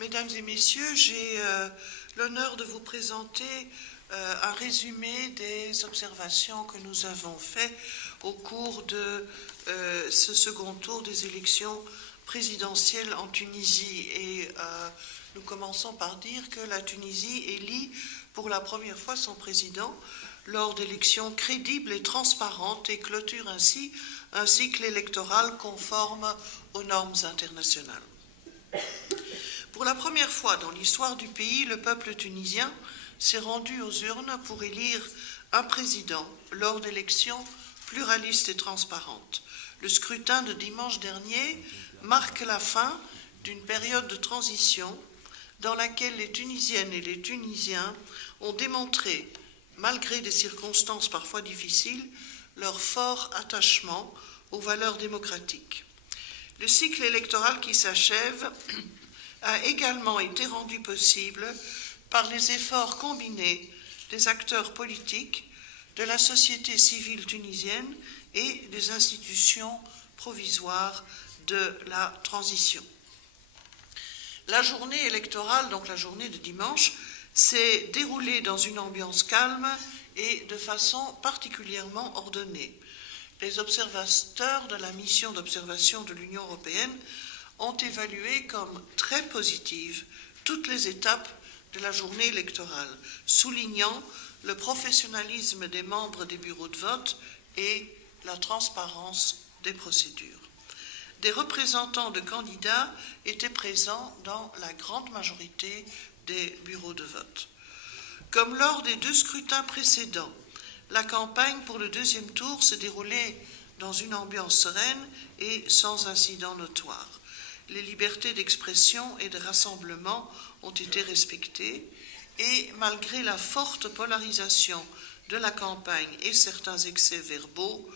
Mesdames et messieurs, j'ai l'honneur de vous présenter un résumé des observations que nous avons faites au cours de ce second tour des élections présidentielles en Tunisie. Et nous commençons par dire que la Tunisie élit pour la première fois son président lors d'élections crédibles et transparentes et clôture ainsi un cycle électoral conforme aux normes internationales. Pour la première fois dans l'histoire du pays, le peuple tunisien s'est rendu aux urnes pour élire un président lors d'élections pluralistes et transparentes. Le scrutin de dimanche dernier marque la fin d'une période de transition dans laquelle les Tunisiennes et les Tunisiens ont démontré, malgré des circonstances parfois difficiles, leur fort attachement aux valeurs démocratiques. Le cycle électoral qui s'achève a également été rendu possible par les efforts combinés des acteurs politiques, de la société civile tunisienne et des institutions provisoires de la transition. La journée électorale, donc la journée de dimanche, s'est déroulée dans une ambiance calme et de façon particulièrement ordonnée. Les observateurs de la mission d'observation de l'Union européenne ont évalué comme très positives toutes les étapes de la journée électorale, soulignant le professionnalisme des membres des bureaux de vote et la transparence des procédures. Des représentants de candidats étaient présents dans la grande majorité des bureaux de vote. Comme lors des deux scrutins précédents, la campagne pour le deuxième tour s'est déroulée dans une ambiance sereine et sans incident notoire. Les libertés d'expression et de rassemblement ont été respectées et malgré la forte polarisation de la campagne et certains excès verbaux,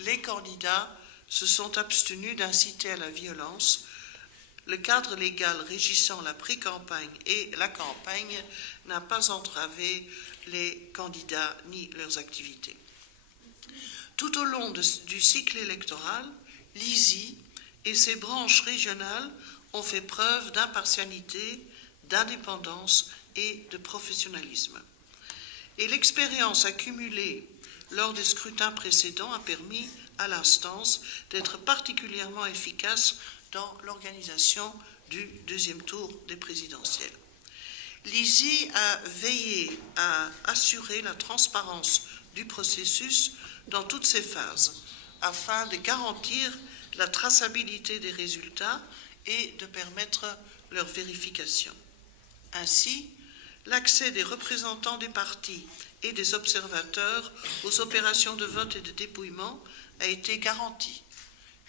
les candidats se sont abstenus d'inciter à la violence. Le cadre légal régissant la pré-campagne et la campagne n'a pas entravé les candidats ni leurs activités. Tout au long du cycle électoral, l'ISI et ses branches régionales ont fait preuve d'impartialité, d'indépendance et de professionnalisme. Et l'expérience accumulée lors des scrutins précédents a permis à l'instance d'être particulièrement efficace dans l'organisation du deuxième tour des présidentielles. L'ISI a veillé à assurer la transparence du processus dans toutes ses phases, afin de garantir la traçabilité des résultats et de permettre leur vérification. Ainsi, l'accès des représentants des partis et des observateurs aux opérations de vote et de dépouillement a été garanti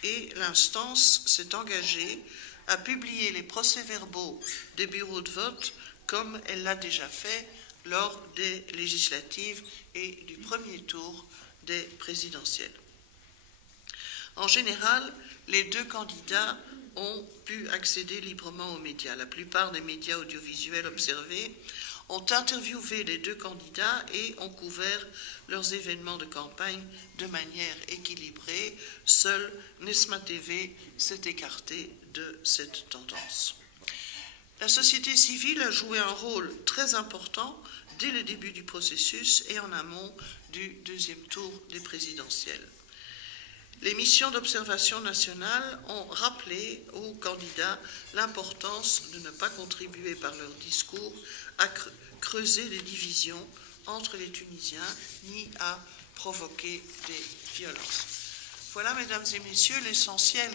et l'instance s'est engagée à publier les procès-verbaux des bureaux de vote comme elle l'a déjà fait lors des législatives et du premier tour des présidentielles. En général, les deux candidats ont pu accéder librement aux médias. La plupart des médias audiovisuels observés ont interviewé les deux candidats et ont couvert leurs événements de campagne de manière équilibrée. Seul Nesma TV s'est écarté de cette tendance. La société civile a joué un rôle très important dès le début du processus et en amont du deuxième tour des présidentielles. Les missions d'observation nationale ont rappelé aux candidats l'importance de ne pas contribuer par leur discours à creuser les divisions entre les Tunisiens ni à provoquer des violences. Voilà, mesdames et messieurs, l'essentiel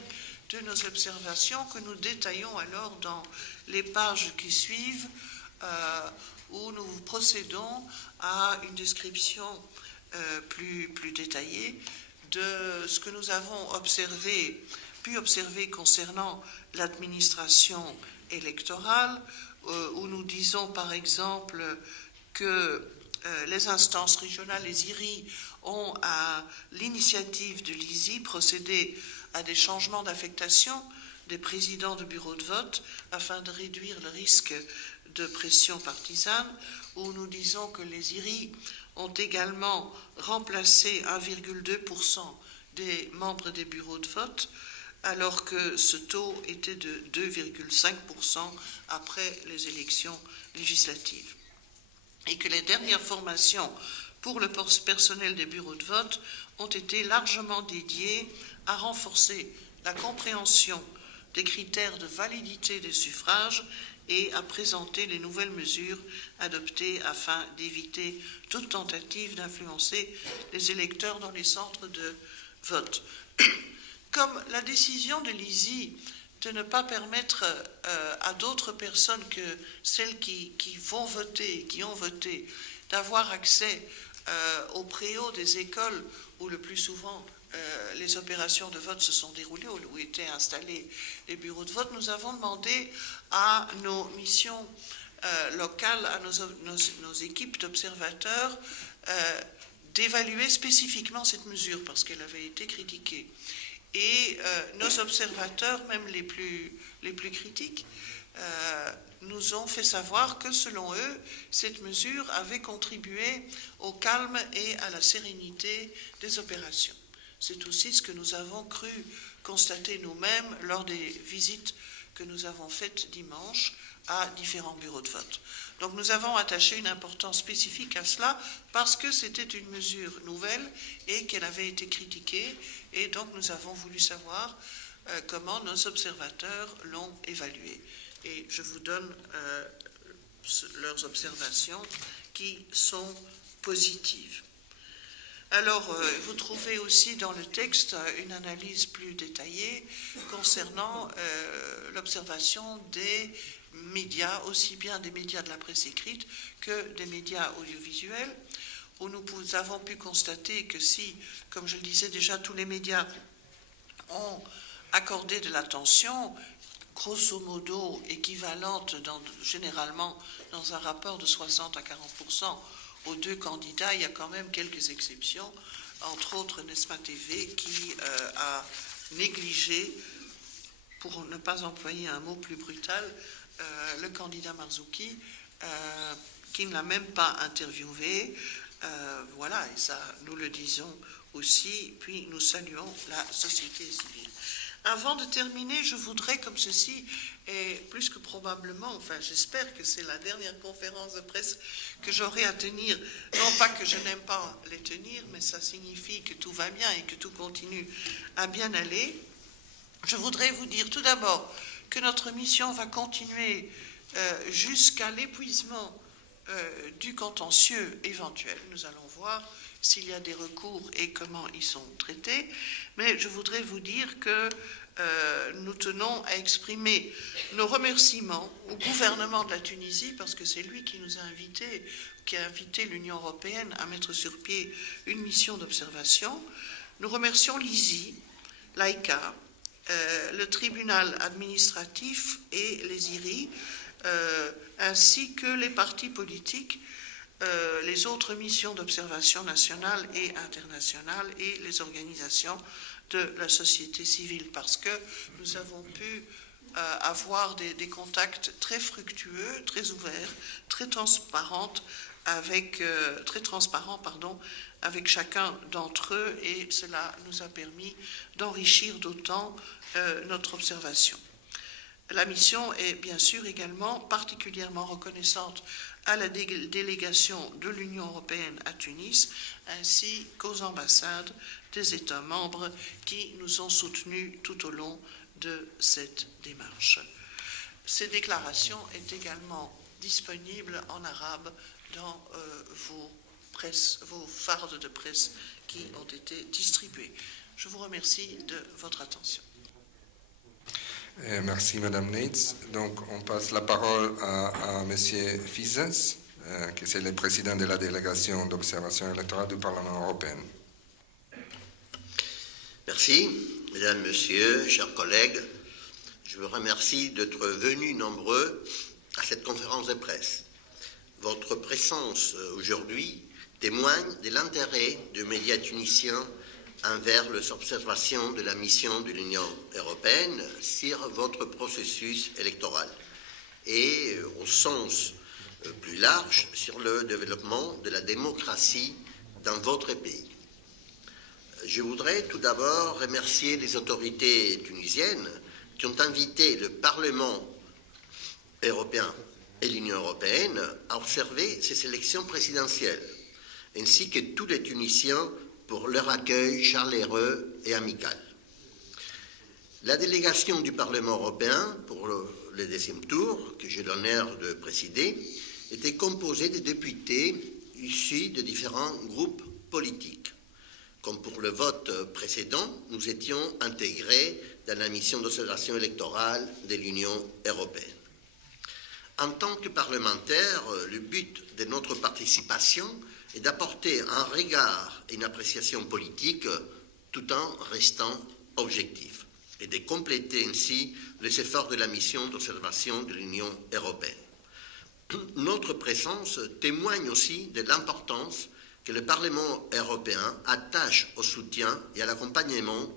de nos observations que nous détaillons alors dans les pages qui suivent où nous procédons à une description plus détaillée de ce que nous avons pu observer concernant l'administration électorale, où nous disons par exemple que les instances régionales, les IRI, ont à l'initiative de l'ISI procédé à des changements d'affectation des présidents de bureaux de vote afin de réduire le risque de pression partisane, où nous disons que les IRI ont également remplacé 1,2% des membres des bureaux de vote alors que ce taux était de 2,5% après les élections législatives. Et que les dernières formations pour le personnel des bureaux de vote ont été largement dédiées à renforcer la compréhension des critères de validité des suffrages et à présenter les nouvelles mesures adoptées afin d'éviter toute tentative d'influencer les électeurs dans les centres de vote. Comme la décision de l'ISI de ne pas permettre à d'autres personnes que celles qui vont voter, qui ont voté, d'avoir accès aux préaux des écoles où le plus souvent les opérations de vote se sont déroulées, où étaient installés les bureaux de vote, nous avons demandé à nos missions locales, à nos équipes d'observateurs, d'évaluer spécifiquement cette mesure parce qu'elle avait été critiquée. Et nos observateurs, même les plus critiques, nous ont fait savoir que selon eux, cette mesure avait contribué au calme et à la sérénité des opérations. C'est aussi ce que nous avons cru constater nous-mêmes lors des visites que nous avons faites dimanche à différents bureaux de vote. Donc nous avons attaché une importance spécifique à cela parce que c'était une mesure nouvelle et qu'elle avait été critiquée, et donc nous avons voulu savoir comment nos observateurs l'ont évaluée. Et je vous donne leurs observations qui sont positives. Alors, vous trouvez aussi dans le texte une analyse plus détaillée concernant l'observation des médias, aussi bien des médias de la presse écrite que des médias audiovisuels, où nous avons pu constater que si, comme je le disais déjà, tous les médias ont accordé de l'attention, grosso modo équivalente généralement dans un rapport de 60 à 40%, aux deux candidats. Il y a quand même quelques exceptions, entre autres Nesma TV qui a négligé, pour ne pas employer un mot plus brutal, le candidat Marzouki, qui ne l'a même pas interviewé. Voilà, et ça nous le disons aussi, puis nous saluons la société civile. Avant de terminer, je voudrais, comme ceci est plus que probablement, enfin j'espère que c'est la dernière conférence de presse que j'aurai à tenir, non pas que je n'aime pas les tenir, mais ça signifie que tout va bien et que tout continue à bien aller. Je voudrais vous dire tout d'abord que notre mission va continuer jusqu'à l'épuisement du contentieux éventuel. Nous allons voir s'il y a des recours et comment ils sont traités, mais je voudrais vous dire que nous tenons à exprimer nos remerciements au gouvernement de la Tunisie, parce que c'est lui qui nous a invités, qui a invité l'Union européenne à mettre sur pied une mission d'observation. Nous remercions l'ISI, l'AICA, le tribunal administratif et les IRI, ainsi que les partis politiques, les autres missions d'observation nationales et internationales et les organisations de la société civile, parce que nous avons pu avoir des contacts très fructueux, très ouverts, très transparents avec chacun d'entre eux, et cela nous a permis d'enrichir d'autant notre observation. La mission est bien sûr également particulièrement reconnaissante à la délégation de l'Union européenne à Tunis, ainsi qu'aux ambassades des États membres qui nous ont soutenus tout au long de cette démarche. Ces déclarations sont également disponibles en arabe dans vos fardes de presse qui ont été distribuées. Je vous remercie de votre attention. Merci Madame Neitz. Donc on passe la parole à Monsieur Fizens, qui est le président de la délégation d'observation électorale du Parlement européen. Merci, Mesdames, Messieurs, chers collègues. Je vous remercie d'être venus nombreux à cette conférence de presse. Votre présence aujourd'hui témoigne de l'intérêt des médias tunisiens envers les observations de la mission de l'Union européenne sur votre processus électoral et au sens plus large sur le développement de la démocratie dans votre pays. Je voudrais tout d'abord remercier les autorités tunisiennes qui ont invité le Parlement européen et l'Union européenne à observer ces élections présidentielles, ainsi que tous les Tunisiens pour leur accueil chaleureux et amical. La délégation du Parlement européen pour le deuxième tour, que j'ai l'honneur de présider, était composée de députés issus de différents groupes politiques. Comme pour le vote précédent, nous étions intégrés dans la mission d'observation électorale de l'Union européenne. En tant que parlementaire, le but de notre participation est d'apporter un regard et une appréciation politique tout en restant objectif et de compléter ainsi les efforts de la mission d'observation de l'Union européenne. Notre présence témoigne aussi de l'importance que le Parlement européen attache au soutien et à l'accompagnement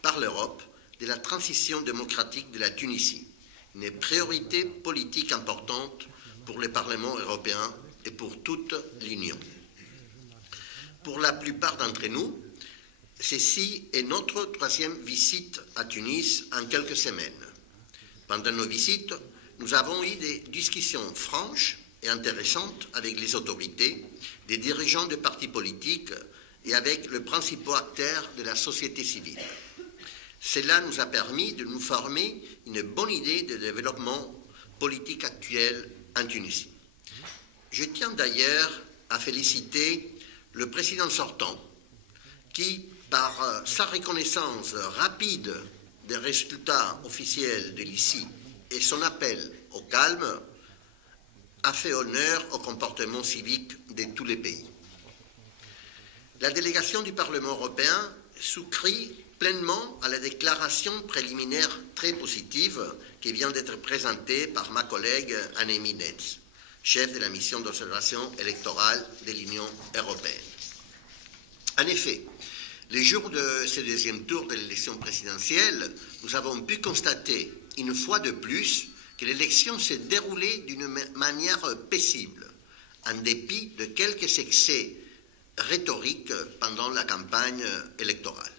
par l'Europe de la transition démocratique de la Tunisie, une priorité politique importante pour le Parlement européen et pour toute l'Union. Pour la plupart d'entre nous, ceci est notre troisième visite à Tunis en quelques semaines. Pendant nos visites, nous avons eu des discussions franches et intéressantes avec les autorités, des dirigeants de partis politiques et avec les principaux acteurs de la société civile. Cela nous a permis de nous former une bonne idée du développement politique actuel en Tunisie. Je tiens d'ailleurs à féliciter le président sortant qui, par sa reconnaissance rapide des résultats officiels de l'ICI et son appel au calme, a fait honneur au comportement civique de tous les pays. La délégation du Parlement européen souscrit pleinement à la déclaration préliminaire très positive qui vient d'être présentée par ma collègue Annemie Netz, chef de la mission d'observation électorale de l'Union européenne. En effet, les jours de ce deuxième tour de l'élection présidentielle, nous avons pu constater une fois de plus que l'élection s'est déroulée d'une manière paisible, en dépit de quelques excès rhétoriques pendant la campagne électorale.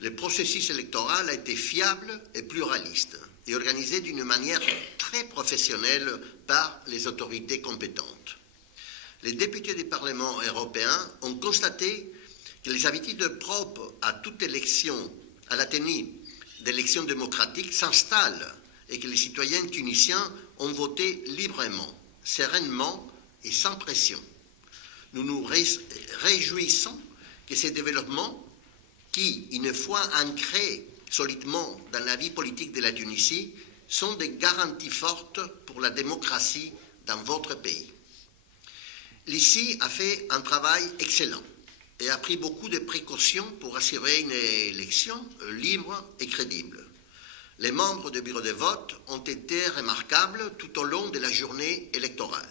Le processus électoral a été fiable et pluraliste et organisé d'une manière très professionnelle par les autorités compétentes. Les députés du Parlement européen ont constaté que les habitudes propres à toute élection, à la tenue d'élections démocratiques s'installent et que les citoyens tunisiens ont voté librement, sereinement et sans pression. Nous nous réjouissons que ces développements, qui, une fois ancrés solidement dans la vie politique de la Tunisie, sont des garanties fortes pour la démocratie dans votre pays. L'ICI a fait un travail excellent et a pris beaucoup de précautions pour assurer une élection libre et crédible. Les membres du bureau de vote ont été remarquables tout au long de la journée électorale.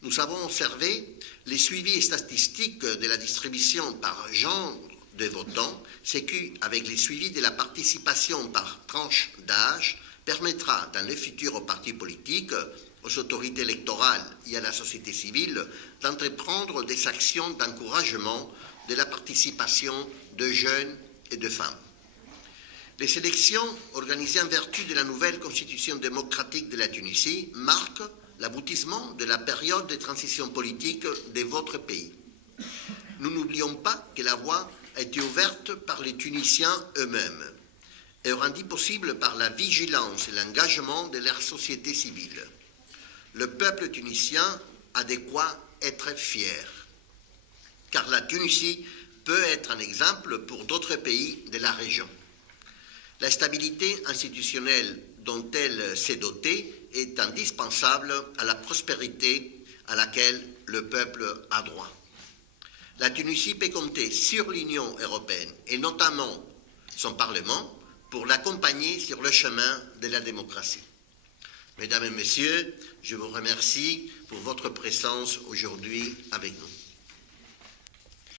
Nous avons observé les suivis statistiques de la distribution par genre de votants, ce qui, avec les suivis de la participation par tranche d'âge, permettra dans le futur aux partis politiques, aux autorités électorales et à la société civile d'entreprendre des actions d'encouragement de la participation de jeunes et de femmes. Les élections organisées en vertu de la nouvelle constitution démocratique de la Tunisie marquent l'aboutissement de la période de transition politique de votre pays. Nous n'oublions pas que la voie a été ouverte par les Tunisiens eux-mêmes et rendue possible par la vigilance et l'engagement de leur société civile. Le peuple tunisien a de quoi être fier, car la Tunisie peut être un exemple pour d'autres pays de la région. La stabilité institutionnelle dont elle s'est dotée est indispensable à la prospérité à laquelle le peuple a droit. La Tunisie peut compter sur l'Union européenne et notamment son Parlement pour l'accompagner sur le chemin de la démocratie. Mesdames et messieurs, je vous remercie pour votre présence aujourd'hui avec nous.